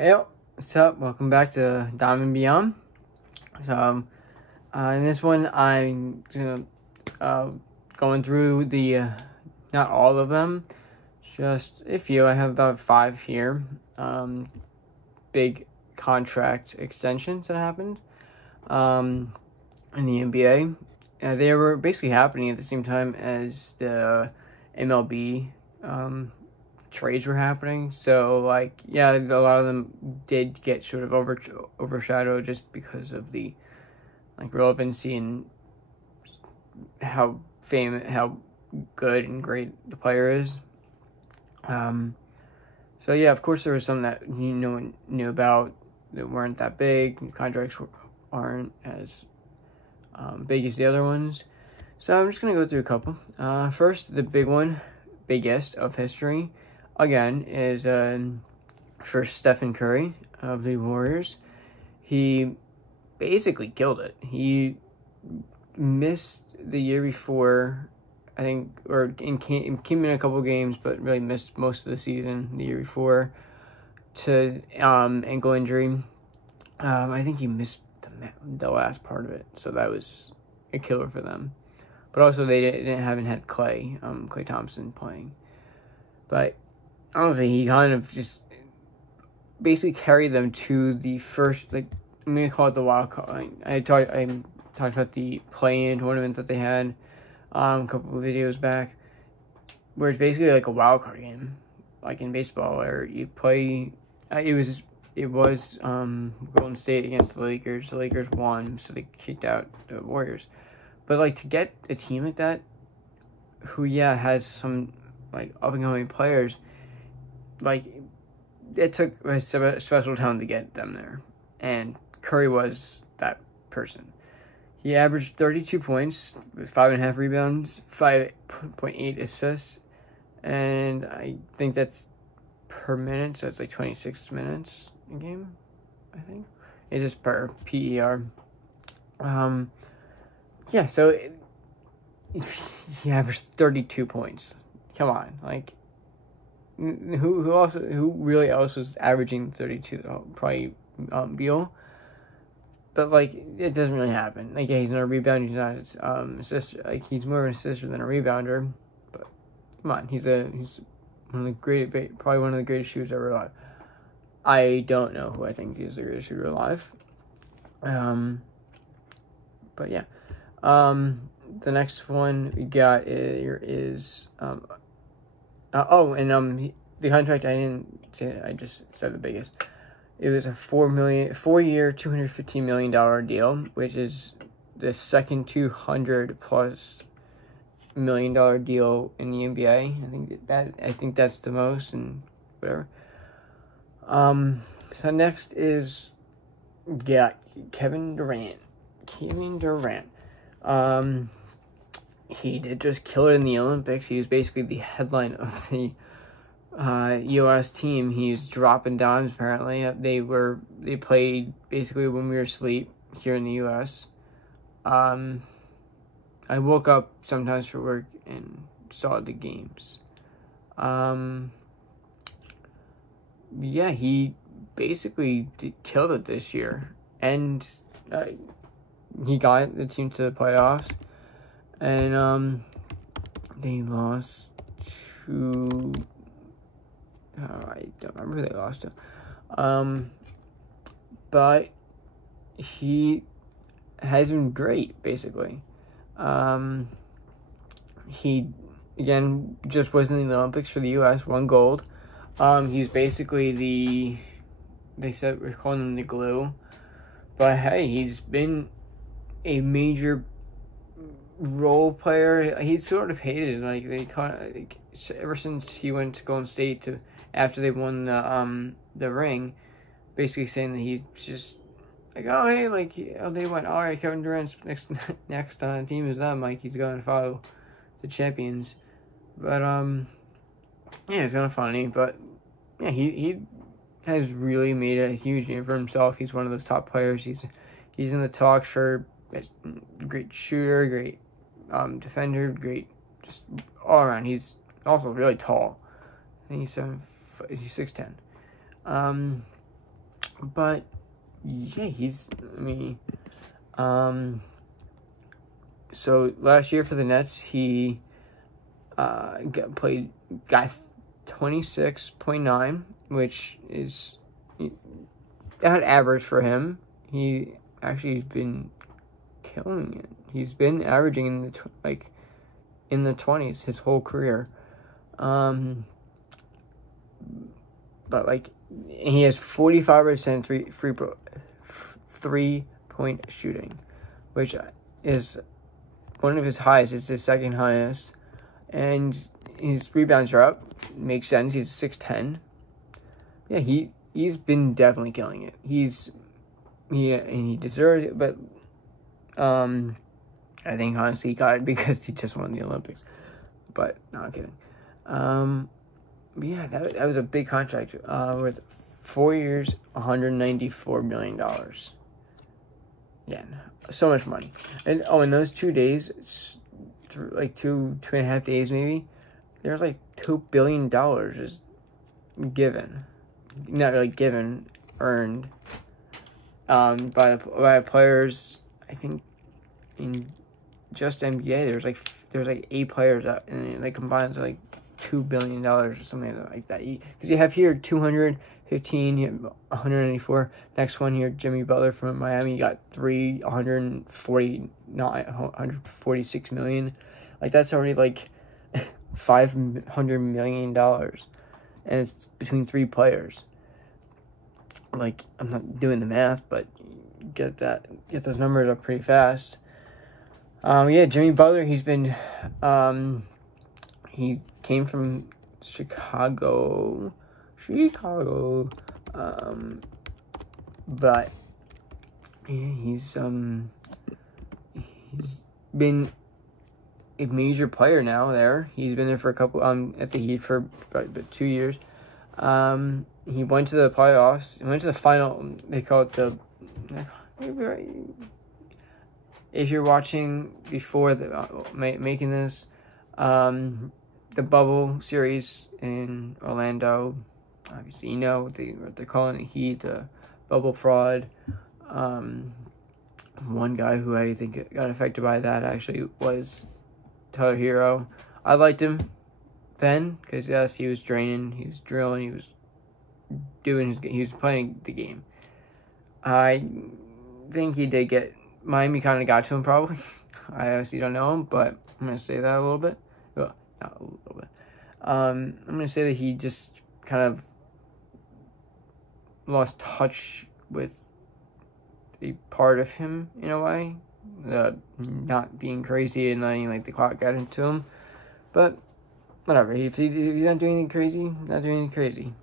Hey, what's up? Welcome back to Diamond Beyond. So, in this one, I'm going through the not all of them, just a few. I have about 5 here. Big contract extensions that happened in the NBA. They were basically happening at the same time as the MLB trades were happening. So, a lot of them did get sort of overshadowed just because of the relevancy and how good and great the player is. So yeah, of course there was some that no one knew about that weren't that big. Contracts aren't as big as the other ones. So I'm just gonna go through a couple. First, the biggest of history, again, is for Stephen Curry of the Warriors. He basically killed it. He missed the year before, I think, or came in a couple games, but really missed most of the season the year before to ankle injury. I think he missed the last part of it, so that was a killer for them. But also they haven't had Klay Thompson playing. But honestly, he kind of just basically carried them to the first, I'm gonna call it the wild card. I talked about the play-in tournament that they had a couple of videos back, where it's basically like a wild card game, like in baseball, where you play. It was Golden State against the Lakers. The Lakers won, so they kicked out the Warriors. But to get a team like that, who has some up and coming players, it took a special talent to get them there, and Curry was that person. He averaged 32 points with 5.5 rebounds, 5.8 assists, and I think that's per minute, so it's 26 minutes a game, I think. It's just per PER. So he averaged 32 points. Come on, who really else was averaging 32? Probably Beal. But it doesn't really happen. He's not a rebounder. He's not assister. He's more of an assister than a rebounder. But come on, he's one of the probably one of the greatest shooters ever alive. I don't know who I think is the greatest shooter alive. But yeah, the next one we got is the contract I didn't say. I just said the biggest. It was a 4-year, $215 million deal, which is the second $200+ million deal in the NBA. I think that's the most, and whatever. So next is Kevin Durant. He did just kill it in the Olympics. He was basically the headline of the U.S. team. He's dropping dimes, apparently. They played basically when we were asleep here in the U.S. I woke up sometimes for work and saw the games. He basically killed it this year. And he got the team to the playoffs. And they lost to... I don't remember who they lost to. But he has been great, basically. He, again, just wasn't in the Olympics for the U.S., won gold. He's basically they said we're calling him the glue. But hey, he's been a major role player. He's sort of hated. Ever since he went to Golden State after they won the ring, basically saying that he's just they went, all right, Kevin Durant's next on the team is them. He's going to follow the champions. But it's kind of funny. But yeah, he has really made a huge name for himself. He's one of those top players. He's in the talks for great shooter, great defender, great just all around. He's also really tall. I think he's 6'10". But yeah, so last year for the Nets, he got 26.9, which is that average for him. He actually has been killing it. He's been averaging in the 20s his whole career. But he has 45% 3-point shooting, which is one of his highest. It's his second highest, and his rebounds are up. Makes sense. He's 6'10". Yeah, he's been definitely killing it. He deserved it, but I think honestly he got it because he just won the Olympics. But not kidding. Yeah, that was a big contract with 4 years, $194 million. Yeah, so much money. And in those 2 days, like two and a half days maybe, there's like $2 billion just given, not really given, earned by players. I think in just NBA there's like 8 players that, and they combined to like $2 billion or something like that. Because you have here 215, you have 194. Next one here, Jimmy Butler from Miami, you got 146 million. Like that's already like $500 million, and it's between 3 players. Like, I'm not doing the math, but get those numbers up pretty fast. Yeah, Jimmy Butler, he's been he came from Chicago, but yeah, he's been a major player now there. He's been there for a couple at the Heat for about 2 years. He went to the playoffs. He went to the final. They call it the. If you're watching before making this, the bubble series in Orlando, obviously what they're calling the Heat, the bubble fraud. One guy who I think got affected by that actually was Tyler Hero. I liked him then because yes, he was draining, he was drilling, he was playing the game. I think he did get Miami kind of got to him probably. I obviously don't know him, but I'm gonna say that a little bit. Well, not a little bit. I'm gonna say that he just kind of lost touch with a part of him in a way, not being crazy and letting like the clock get into him. But whatever. If he's not doing anything crazy, not doing anything crazy.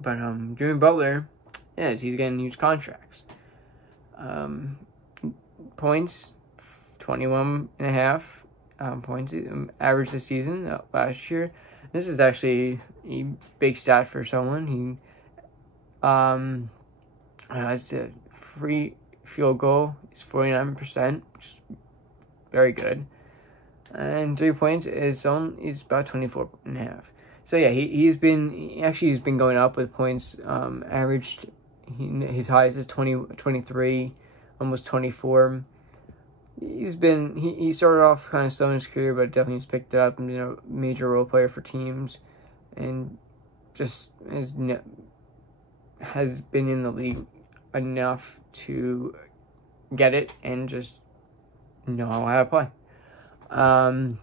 But Jimmy Butler, yes, he's getting huge contracts. Points, 21.5 points average this season. Last year, this is actually a big stat for someone. He it's a free field goal is 49%, which is very good. And 3 points is about 24.5. So yeah, he's been going up with points. Averaged, his highest is 23, almost 24. He started off kind of slow in his career, but definitely has picked it up and major role player for teams, and just has been in the league enough to get it and just know how to play. And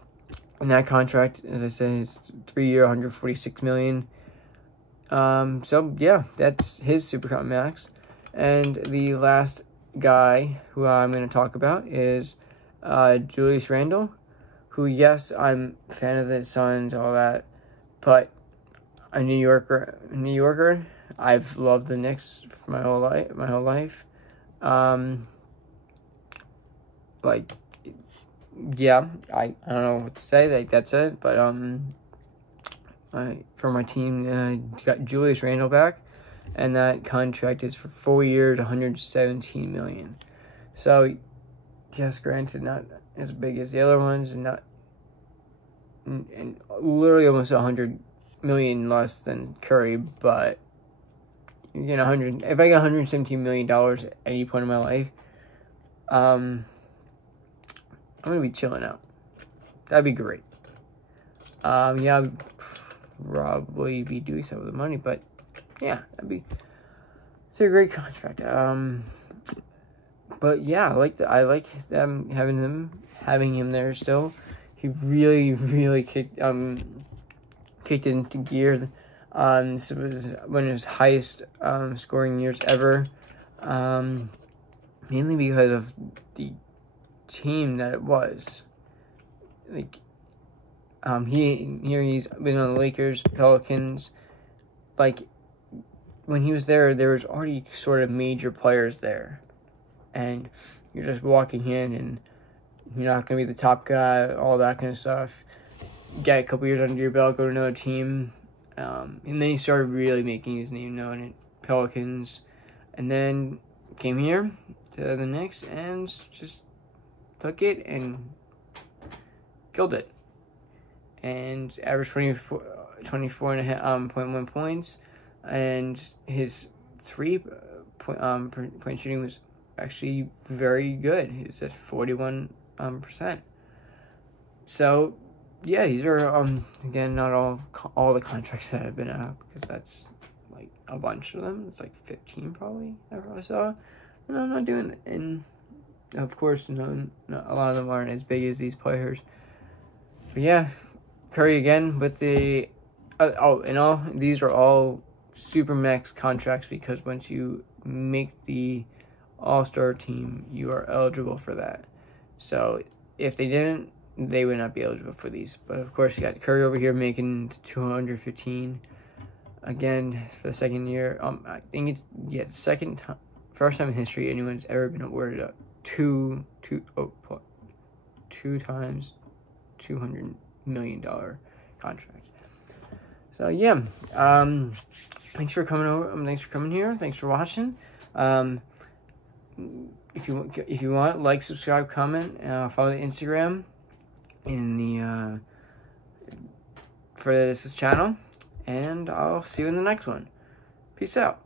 that contract, as I said, is 3 year, $146 million. So yeah, that's his Supercut Max. And the last guy who I'm going to talk about is Julius Randle, who, yes, I'm a fan of the Suns, all that, but a New Yorker. I've loved the Knicks for my whole life. Yeah, I don't know what to say. Like, that's it. But for my team, got Julius Randle back, and that contract is for 4 years, $117 million. So, yes, granted, not as big as the other ones, and literally almost $100 million less than Curry, but you get if I get $117 million at any point in my life, I'm gonna be chilling out. That'd be great. Yeah, I'd probably be doing something with the money, but yeah, it's a great contract. But yeah, I like them having him there still. He really kicked it into gear. This was one of his highest scoring years ever. Mainly because of the team that it was. Like, he's been on the Lakers, Pelicans. Like, when he was there was already sort of major players there. And you're just walking in and you're not going to be the top guy, all that kind of stuff. Get a couple years under your belt, go to another team. And then he started really making his name known at Pelicans. And then came here to the Knicks and just took it and killed it. And averaged 24.1 points. And his 3-point shooting was actually very good. He was at 41%. So yeah, these are again not all the contracts that have been out, because that's like a bunch of them. It's like 15 probably I probably saw. And I'm not doing it. And of course, a lot of them aren't as big as these players. But yeah, Curry again with the these are all super max contracts, because once you make the All-Star team, you are eligible for that. So if they didn't, they would not be eligible for these. But of course, you got Curry over here making 215 again for the second year. I think it's first time in history anyone's ever been awarded a two times $200 million contract. So yeah, thanks for coming over. Thanks for coming here. Thanks for watching. If you want, like, subscribe, comment, follow the Instagram in the for this channel, and I'll see you in the next one. Peace out.